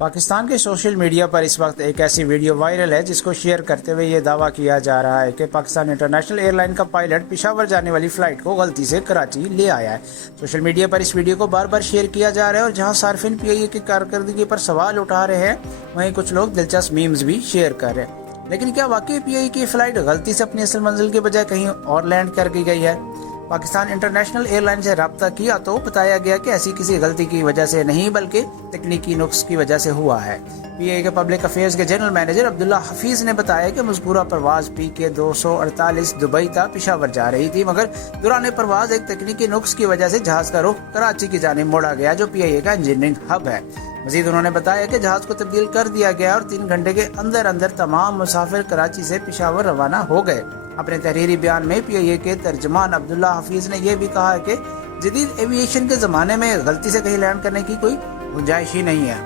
पाकिस्तान के social media पर इस वक्त एक ऐसी वीडियो वायरल है जिसको शेयर करते हुए ये दावा किया जा रहा है कि पाकिस्तान इंटरनेशनल एयरलाइन का पायलट पेशावर जाने वाली फ्लाइट को गलती से कराची ले आया है। सोशल मीडिया पर इस वीडियो को बार बार शेयर किया जा रहा है और जहां सार्फिन पीआईए की कारकर्दगी पर सवाल उठा रहे हैं, वहीं कुछ लोग दिलचस्प मीम्स भी शेयर कर रहे हैं। लेकिन क्या वाकई पीआईए की फ्लाइट गलती से अपनी असल मंजिल के बजाय कहीं और लैंड कर गई है? पाकिस्तान इंटरनेशनल एयरलाइन से रब्ता किया तो बताया गया कि ऐसी किसी गलती की वजह से नहीं बल्कि तकनीकी नुक्स की वजह से हुआ है। पीआईए के पब्लिक अफेयर्स के जनरल मैनेजर अब्दुल्ला हफीज ने बताया कि मज़कूरा परवाज PK 248 दुबई था पेशावर जा रही थी, मगर दौरान परवाज एक तकनीकी नुक्स की वजह से जहाज का रुख कराची की जानिब मोड़ा गया, जो पीआईए का इंजीनियरिंग हब है। मजीद उन्होंने बताया कि जहाज को तब्दील कर दिया गया और 3 घंटे के अंदर अंदर तमाम मुसाफिर कराची से पेशावर रवाना हो गए। अपने तहरीरी बयान में पीआईए के तर्जमान अब्दुल्ला हफीज ने यह भी कहा है कि जदीद एविएशन के जमाने में गलती से कहीं लैंड करने की कोई गुंजाइश ही नहीं है।